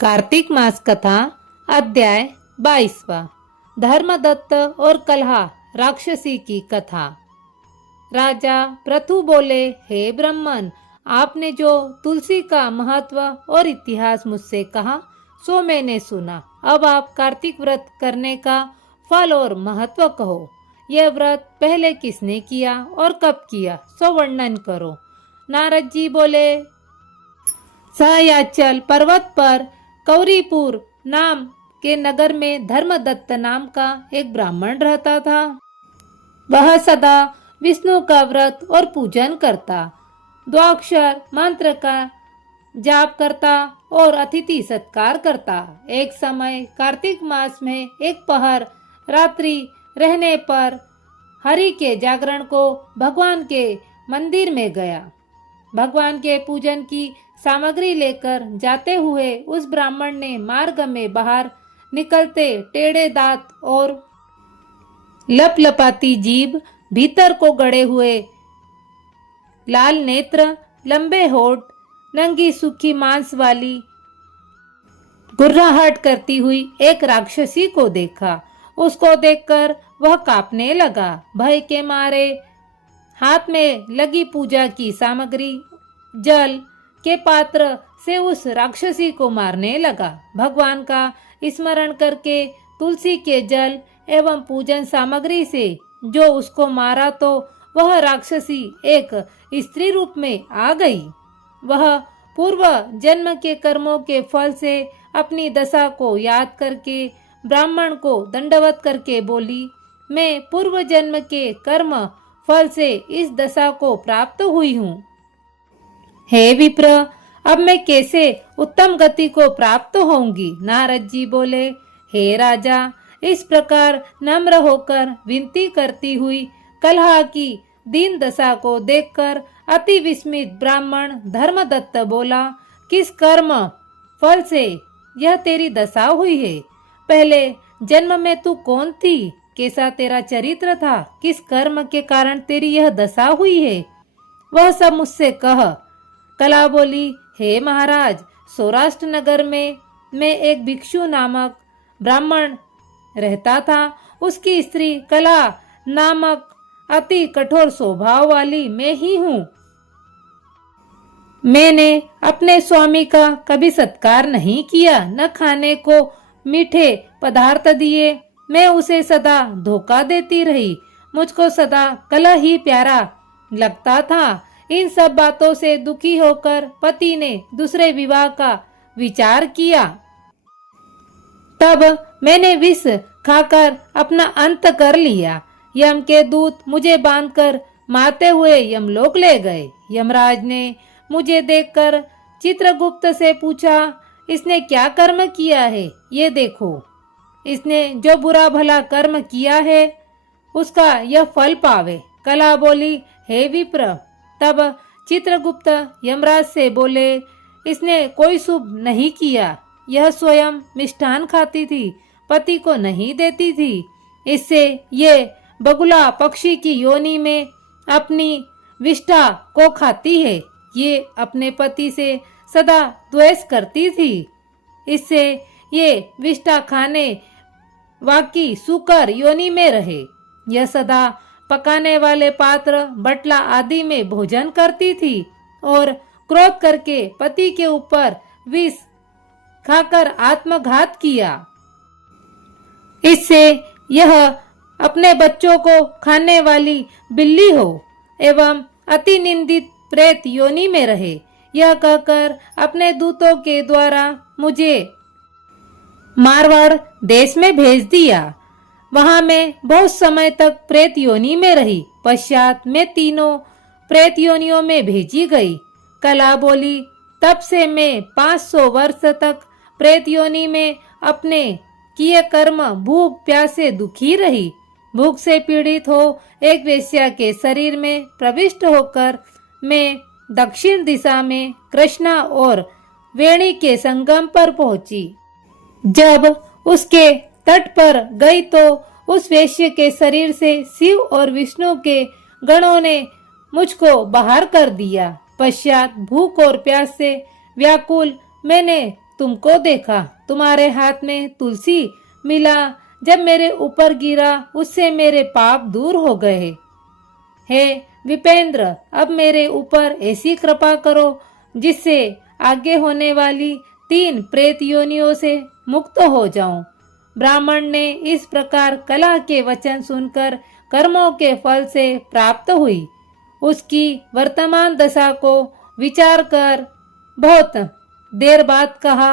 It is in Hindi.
कार्तिक मास कथा अध्याय 22वां। धर्मदत्त और कलहा राक्षसी की कथा। राजा पृथु बोले, हे ब्राह्मण, आपने जो तुलसी का महत्व और इतिहास मुझसे कहा सो मैंने सुना। अब आप कार्तिक व्रत करने का फल और महत्व कहो। यह व्रत पहले किसने किया और कब किया सो वर्णन करो। नारद जी बोले, सयाचल पर्वत पर कौरीपुर नाम के नगर में धर्मदत्त नाम का एक ब्राह्मण रहता था। वह सदा विष्णु का व्रत और पूजन करता, द्वाक्षर मंत्र का जाप करता और अतिथि सत्कार करता। एक समय कार्तिक मास में एक पहर रात्रि रहने पर हरि के जागरण को भगवान के मंदिर में गया। भगवान के पूजन की सामग्री लेकर जाते हुए उस ब्राह्मण ने मार्ग में बाहर निकलते टेढ़े दांत और लपलपाती जीभ, भीतर को गड़े हुए लाल नेत्र, लंबे होठ, नंगी सूखी मांस वाली गुर्राहट करती हुई एक राक्षसी को देखा। उसको देखकर वह कांपने लगा। भय के मारे हाथ में लगी पूजा की सामग्री जल के पात्र से उस राक्षसी को मारने लगा। भगवान का स्मरण करके तुलसी के जल एवं पूजन सामग्री से जो उसको मारा तो वह राक्षसी एक स्त्री रूप में आ गई। वह पूर्व जन्म के कर्मों के फल से अपनी दशा को याद करके ब्राह्मण को दंडवत करके बोली, मैं पूर्व जन्म के कर्म फल से इस दशा को प्राप्त हुई हूँ। हे विप्र, अब मैं कैसे उत्तम गति को प्राप्त होंगी। नारद जी बोले, हे राजा, इस प्रकार नम्र होकर विनती करती हुई कलहा की दीन दशा को देखकर अति विस्मित ब्राह्मण धर्मदत्त बोला, किस कर्म फल से यह तेरी दशा हुई है? पहले जन्म में तू कौन थी? कैसा तेरा चरित्र था? किस कर्म के कारण तेरी यह दशा हुई है? वह सब मुझसे कह। कला बोली, हे महाराज, सौराष्ट्र नगर में मैं एक भिक्षु नामक ब्राह्मण रहता था। उसकी स्त्री कला नामक अति कठोर स्वभाव वाली मैं ही हूँ। मैंने अपने स्वामी का कभी सत्कार नहीं किया, न खाने को मीठे पदार्थ दिए। मैं उसे सदा धोखा देती रही। मुझको सदा कला ही प्यारा लगता था। इन सब बातों से दुखी होकर पति ने दूसरे विवाह का विचार किया। तब मैंने विष खाकर अपना अंत कर लिया। यम के दूत मुझे बांधकर मारते हुए यमलोक ले गए। यमराज ने मुझे देखकर चित्रगुप्त से पूछा, इसने क्या कर्म किया है? ये देखो, इसने जो बुरा भला कर्म किया है उसका यह फल पावे। कला बोली, हे विप्र। तब चित्रगुप्त यमराज से बोले, इसने कोई शुभ नहीं किया। यह स्वयं मिष्ठान खाती थी, पति को नहीं देती थी। इससे ये बगुला पक्षी की योनि में अपनी विष्ठा को खाती है। ये अपने पति से सदा द्वेष करती थी। इससे ये विष्ठा खाने वाकी सुकर योनि में रहे। यह सदा पकाने वाले पात्र बटला आदि में भोजन करती थी और क्रोध करके पति के ऊपर विष खाकर आत्मघात किया। इससे यह अपने बच्चों को खाने वाली बिल्ली हो एवं अति निंदित प्रेत योनि में रहे। यह कहकर अपने दूतों के द्वारा मुझे मारवाड़ देश में भेज दिया। वहां मैं बहुत समय तक प्रेत योनि में रही। पश्चात मैं तीनों प्रेत योनियों में भेजी गई। कला बोली, तब से मैं 500 वर्ष तक प्रेत योनि में अपने किए कर्म भूख प्यास से दुखी रही। भूख से पीड़ित हो एक वेश्या के शरीर में प्रविष्ट होकर मैं दक्षिण दिशा में कृष्णा और वेणी के संगम पर पहुंची। जब उसके तट पर गई तो उस वेश्य के शरीर से शिव और विष्णु के गणों ने मुझको बाहर कर दिया। पश्चात भूख और प्यास से व्याकुल मैंने तुमको देखा, तुम्हारे हाथ में तुलसी मिला, जब मेरे ऊपर गिरा उससे मेरे पाप दूर हो गए। हे विपेंद्र, अब मेरे ऊपर ऐसी कृपा करो जिससे आगे होने वाली 3 प्रेत योनियों से मुक्त हो जाऊं। ब्राह्मण ने इस प्रकार कला के वचन सुनकर कर्मों के फल से प्राप्त हुई उसकी वर्तमान दशा को विचार कर बहुत देर बाद कहा,